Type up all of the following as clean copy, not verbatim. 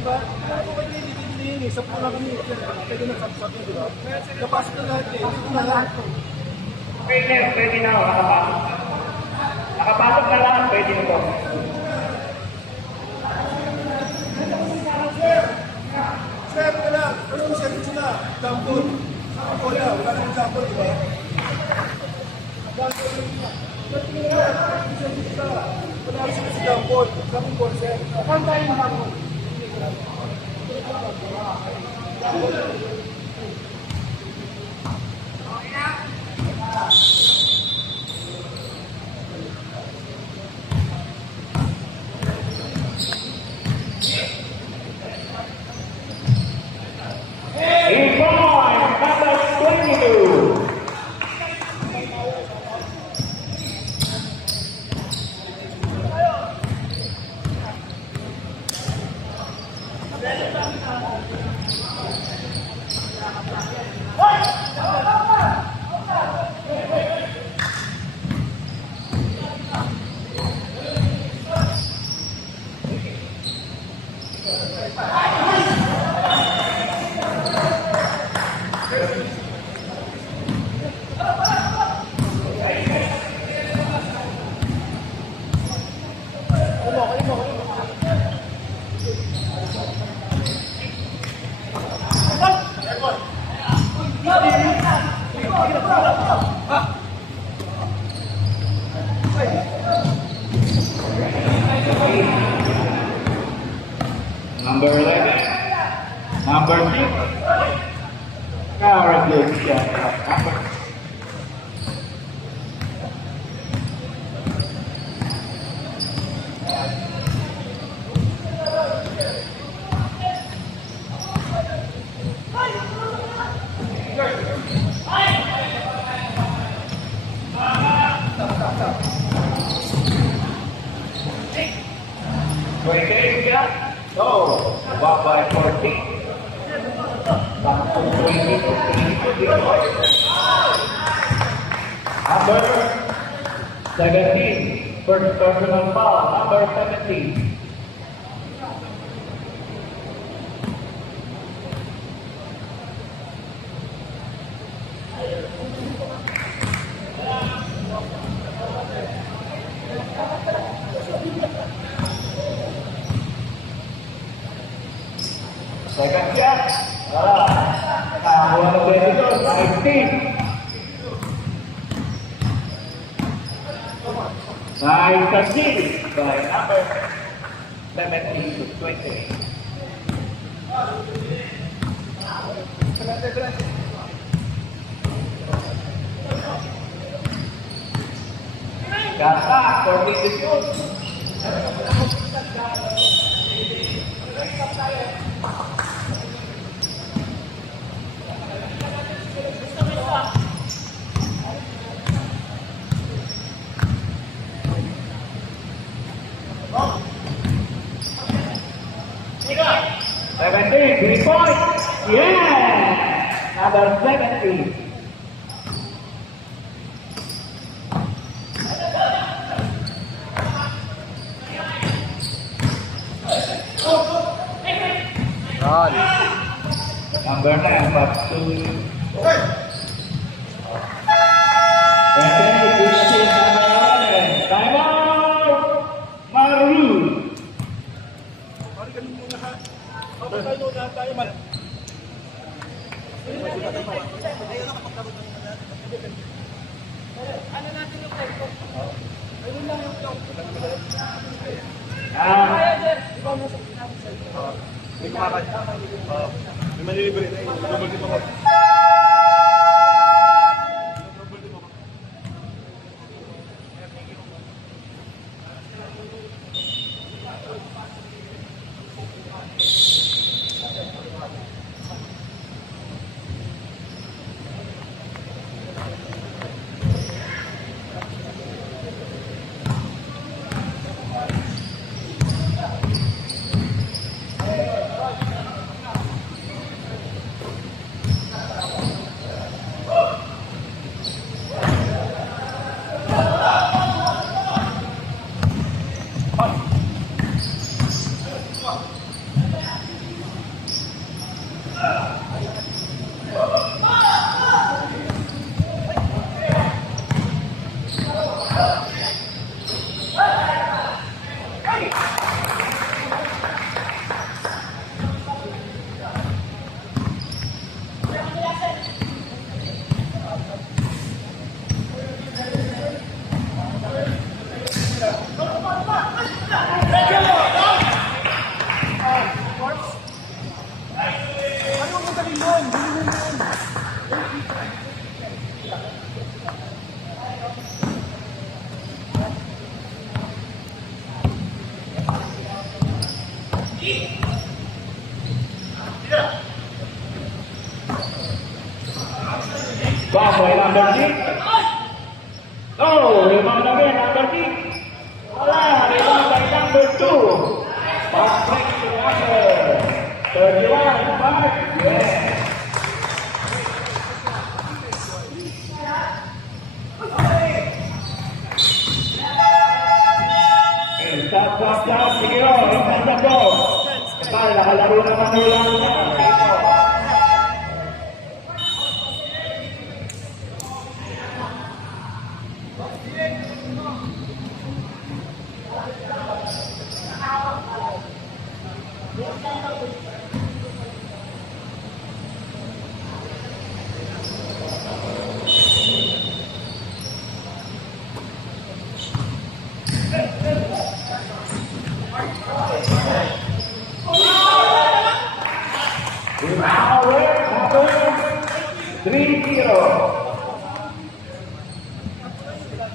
Diba? Kung ako kayo hindi sa pula kami, pwede na sapsap yun, diba? Napasok na lahat eh. Pasok na lahat ko. Pwede na ako, nakapasok. Nakapasok na lahat, pwede na to. Sir, wala. Anong service sila? Example. Wala nang example, diba? Wala sila si example. Example, sir. Saan tayo makakot? Number 11. Number 6. Now a good shot. So, walk by 14. Number 17. First personal foul. Number 17. Second shot. Nakakuha na ba ito? 19. Nice succeed by number 17 to 20. Gata, 42. Seventeen, 3 points. Yeah, number 17. Run. Number 9, but 2. Time out! Maru! Pari ganun muna ha. Okay tayo lahat tayo man. Ano natin yung tempo? Ayun lang yung tempo. Ikaw mo sa pinag-sell. May kumakas. May malilibre na yun. Double tip ako. Ball number 6. Oh, rebound again, number 6. Wala, rebound by number 2. Fast break to number 31, 5. Yeah. Stop. Sige o, stop o. Bal, nakalaro naman ulang niya.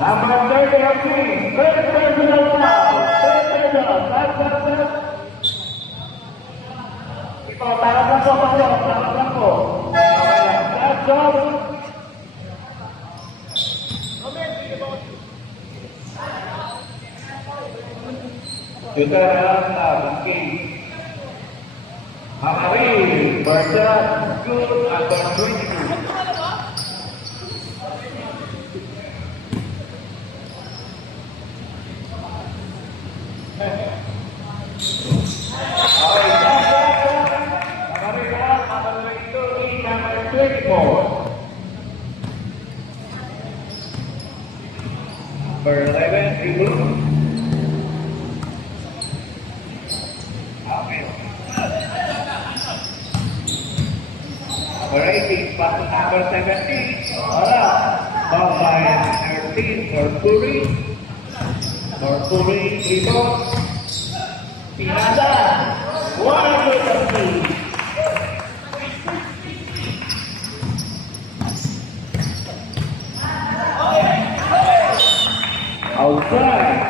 Number 30 of team, third personal foul. Third personal, that's. Ikaw, tarap lang po. That's all. Juga dalam game. Hamari, baca, good, atau 22. Number 11, Ibu. Okay. Number 18, pasok number 17. Wala. Ball by 13 for Puri. For Puri, Ibu. Pinada. One good of two. Outside.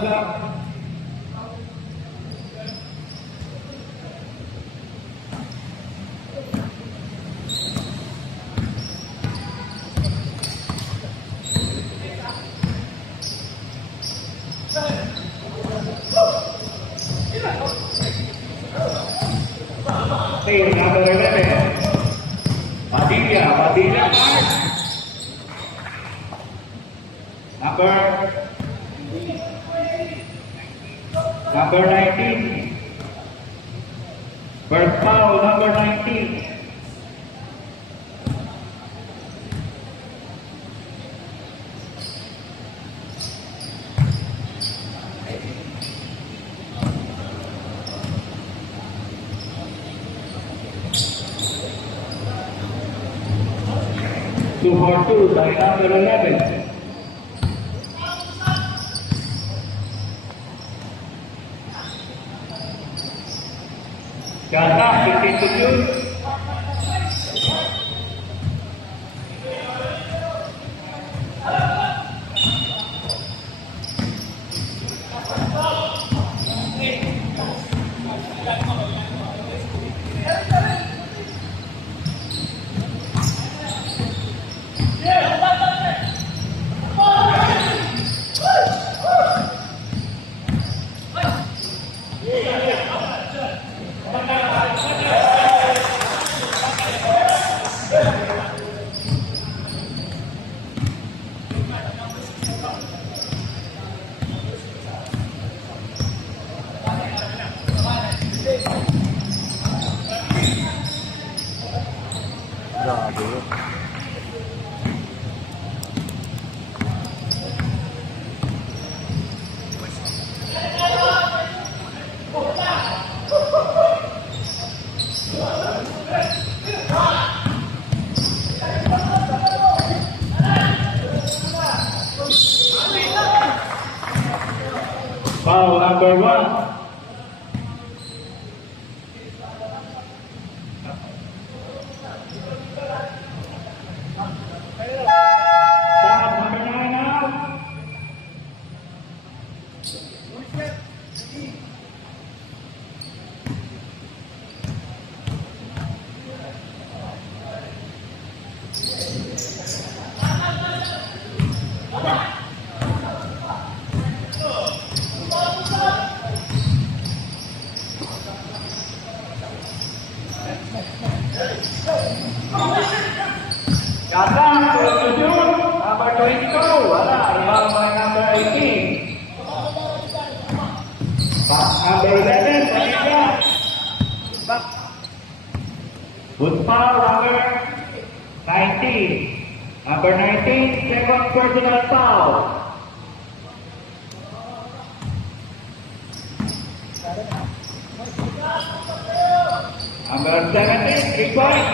Stop. Team number 11. Padilla Mark. Number 19. First foul, number 19. Two for two dari number 11. Gata 57. Grabe. Foul number 1. Datang ke 7, number 22, wala, ibang by number 18. Number 11, Paniga. Good foul, number 19. Number 19, second personal foul. Number 17, 3 points.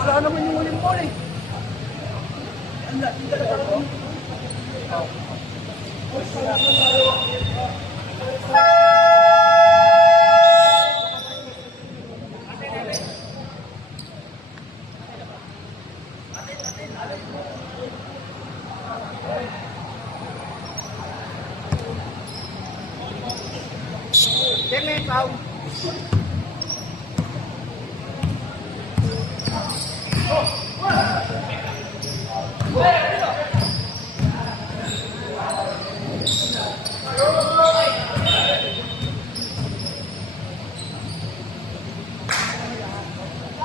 Wala naman yung uling ball eh. Hindi talaga. Deme, pau.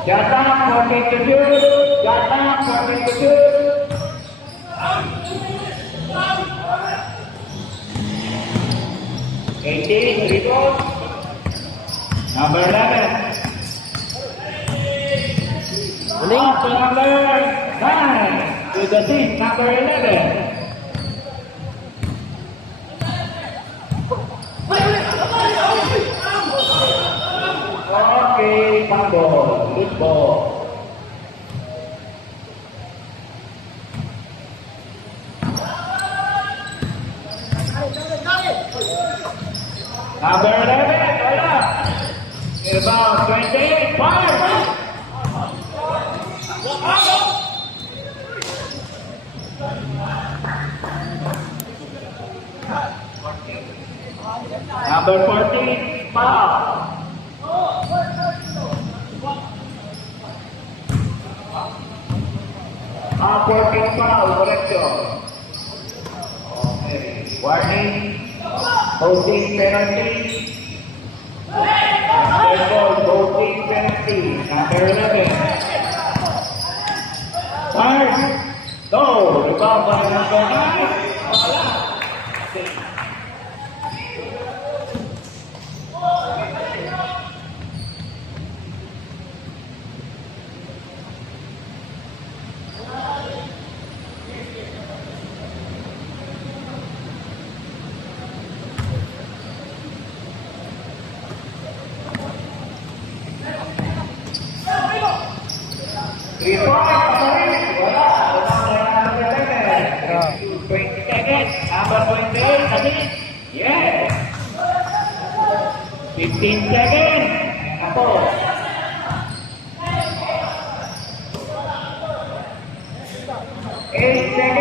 Datang 47, datang 47. Report. Number 11. Link to number 9 to the seat number 11. Okay, fumble, good ball. Number 11, wala. About 28, fire. Number 14, foul. 14 foul, correction. Okay, warning, holding penalty. Holding penalty, number 11. Fire. No, rebound by number 9. Wala. Number 28, Habib. Yes. 15 seconds. Ako. 8 seconds.